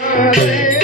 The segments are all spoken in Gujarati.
Hey.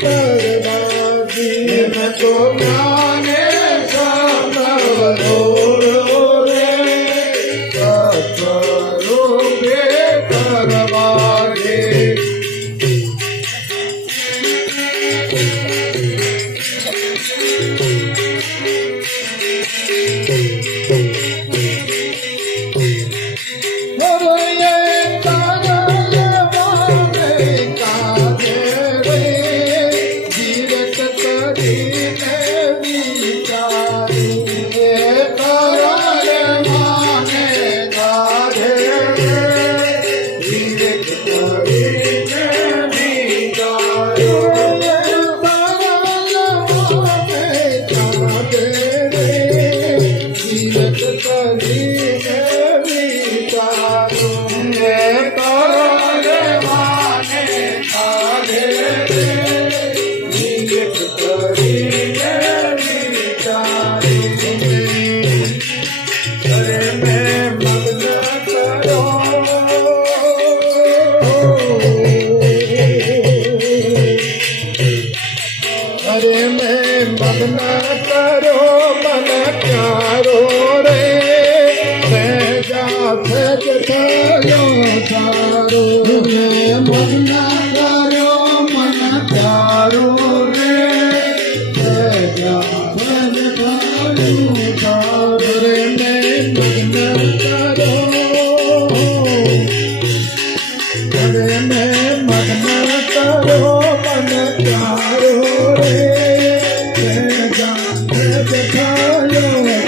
તરબાજી મેં તો જ્ઞાને Amen. こん。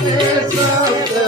Krishna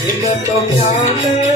Sing it to me, I'm a